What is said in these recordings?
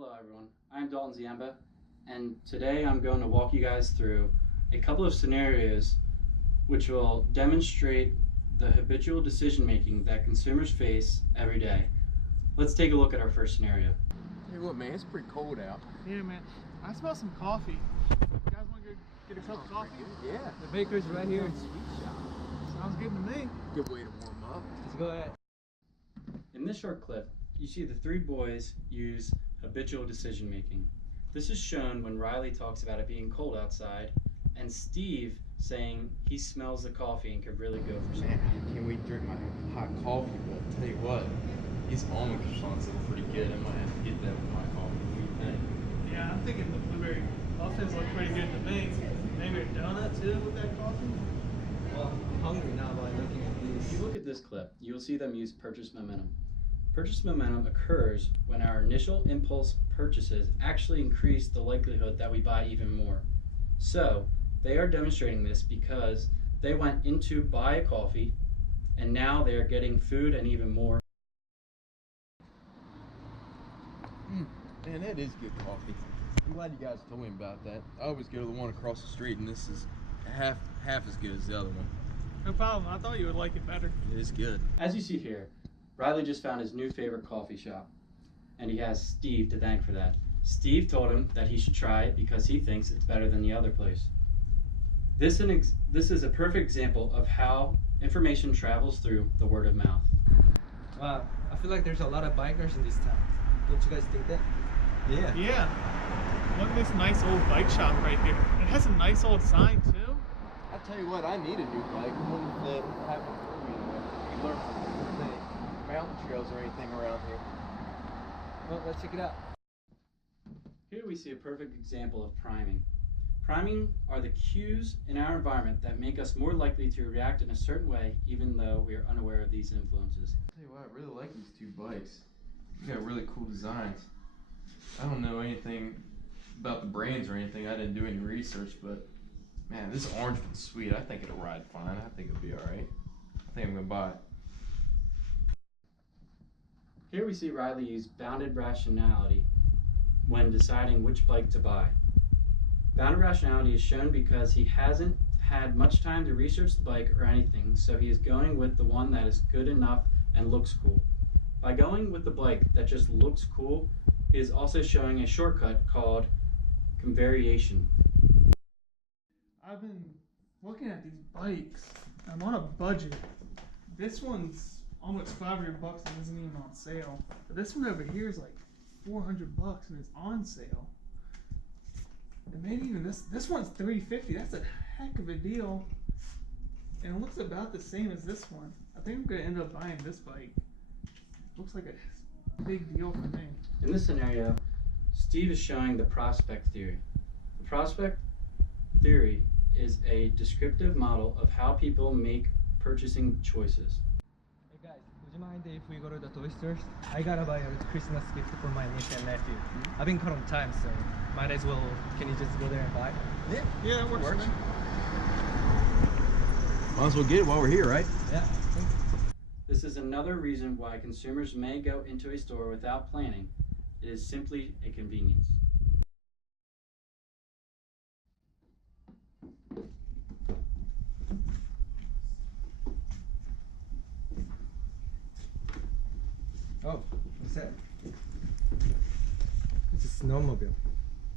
Hello everyone, I'm Dalton Ziamba, and today I'm going to walk you guys through a couple of scenarios which will demonstrate the habitual decision making that consumers face every day. Let's take a look at our first scenario. Hey, look, man, it's pretty cold out. Yeah, man. I smell some coffee. You guys want to go get a cup of coffee? Yeah. The baker's right here in Sweet Shop. Sounds good to me. Good way to warm up. Let's go ahead. In this short clip, you see the three boys use habitual decision making. This is shown when Riley talks about it being cold outside, and Steve saying he smells the coffee and could really go for some. Man, can't wait to drink my hot coffee, but I'll tell you what, these almond croissants look pretty good. I might have to get that with my coffee. What do you think? Yeah, I'm thinking the blueberry muffins look pretty good to me. Maybe a donut too with that coffee? Well, I'm hungry now by looking at If these. you look at this clip, you will see them use purchase momentum. Purchase momentum occurs when our initial impulse purchases actually increase the likelihood that we buy even more. So, they are demonstrating this because they went in to buy a coffee and now they are getting food and even more. Man, that is good coffee. I'm glad you guys told me about that. I always go to the one across the street, and this is half as good as the other one. No problem. I thought you would like it better. It is good. As you see here, Riley just found his new favorite coffee shop, and he has Steve to thank for that. Steve told him that he should try it because he thinks it's better than the other place. This is a perfect example of how information travels through the word of mouth. Wow, I feel like there's a lot of bikers in this town. Don't you guys think that? Yeah. Yeah. Look at this nice old bike shop right here. It has a nice old sign too. I tell you what, I need a new bike. One that have a four-wheel. You learn from the mountain trails or anything around here. Well, let's check it out. Here we see a perfect example of priming. Priming are the cues in our environment that make us more likely to react in a certain way even though we are unaware of these influences. I tell you what, I really like these two bikes. They got really cool designs. I don't know anything about the brands or anything. I didn't do any research, but man, this orange one's sweet. I think it'll ride fine. I think it'll be alright. I think I'm gonna buy it. Here we see Riley use bounded rationality when deciding which bike to buy. Bounded rationality is shown because he hasn't had much time to research the bike or anything, so he is going with the one that is good enough and looks cool. By going with the bike that just looks cool, he is also showing a shortcut called convariation. I've been looking at these bikes. I'm on a budget. This one's almost 500 bucks and isn't even on sale. But this one over here is like 400 bucks and it's on sale. And maybe even this one's 350. That's a heck of a deal. And it looks about the same as this one. I think I'm gonna end up buying this bike. Looks like a big deal for me. In this scenario, Steve is showing the prospect theory. The prospect theory is a descriptive model of how people make purchasing choices. Hey guys, would you mind if we go to the toy stores? I gotta buy a Christmas gift for my niece and nephew. I've been cut on time, so might as well. Can you just go there and buy? Yeah, that works. For me. Might as well get it while we're here, right? Yeah. This is another reason why consumers may go into a store without planning. It is simply a convenience. Oh, what's that? It's a snowmobile.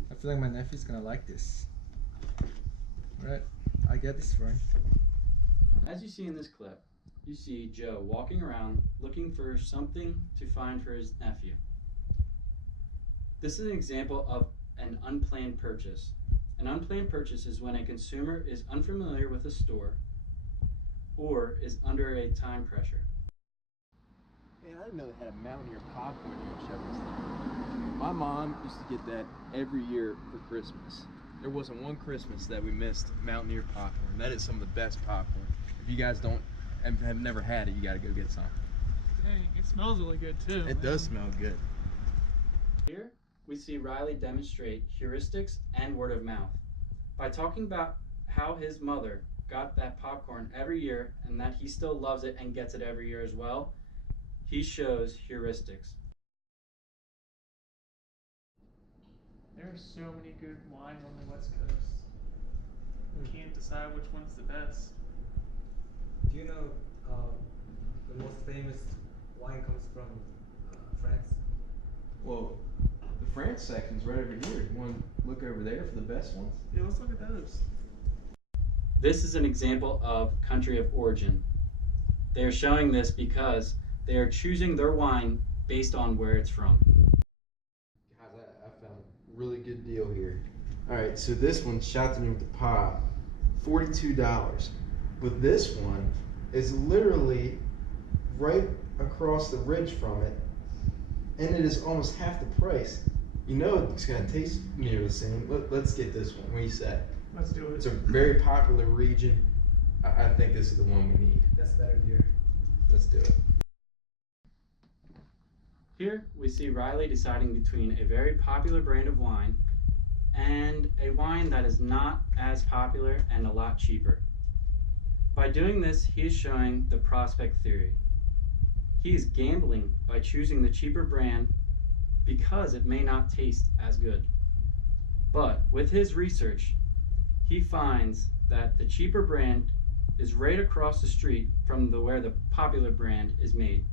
I feel like my nephew's gonna like this. Alright, I get this for him. As you see in this clip, you see Joe walking around looking for something to find for his nephew. This is an example of an unplanned purchase. An unplanned purchase is when a consumer is unfamiliar with a store or is under a time pressure. Man, I didn't know they had a Mountaineer popcorn here in Shepherdstown. My mom used to get that every year for Christmas. There wasn't one Christmas that we missed Mountaineer popcorn. That is some of the best popcorn. If you guys have never had it, you gotta go get some. Dang, it smells really good too. It does smell good. Here, we see Riley demonstrate heuristics and word of mouth. By talking about how his mother got that popcorn every year and that he still loves it and gets it every year as well, he shows heuristics. There are so many good wines on the West Coast. Can't decide which one's the best. Do you know the most famous wine comes from France? Well, the France section's right over here. You want to look over there for the best ones? Yeah, let's look at those. This is an example of country of origin. They are showing this because they are choosing their wine based on where it's from. Guys, I found a really good deal here. All right, so this one's Chateauneuf with the Pop, $42. But this one is literally right across the ridge from it, and it is almost half the price. You know it's gonna taste near the same. Let's get this one. What do you say? Let's do It's it. a very popular region. I think this is the one we need. That's better beer. Let's do it. Here we see Riley deciding between a very popular brand of wine and a wine that is not as popular and a lot cheaper. By doing this, he is showing the prospect theory. He is gambling by choosing the cheaper brand because it may not taste as good. But with his research, he finds that the cheaper brand is right across the street from where the popular brand is made.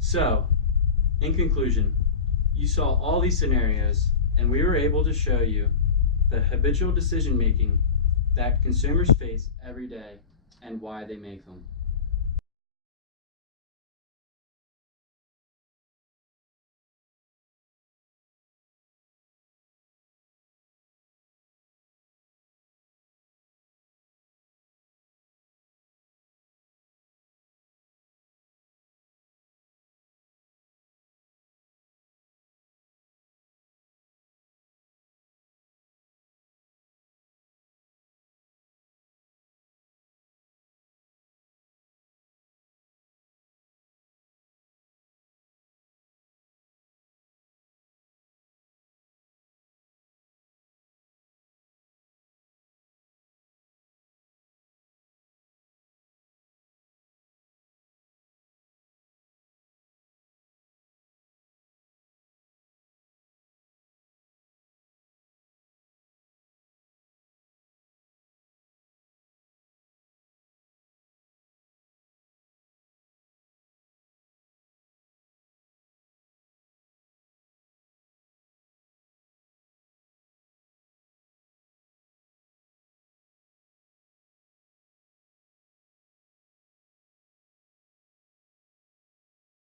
So, in conclusion, you saw all these scenarios and we were able to show you the habitual decision making that consumers face every day and why they make them.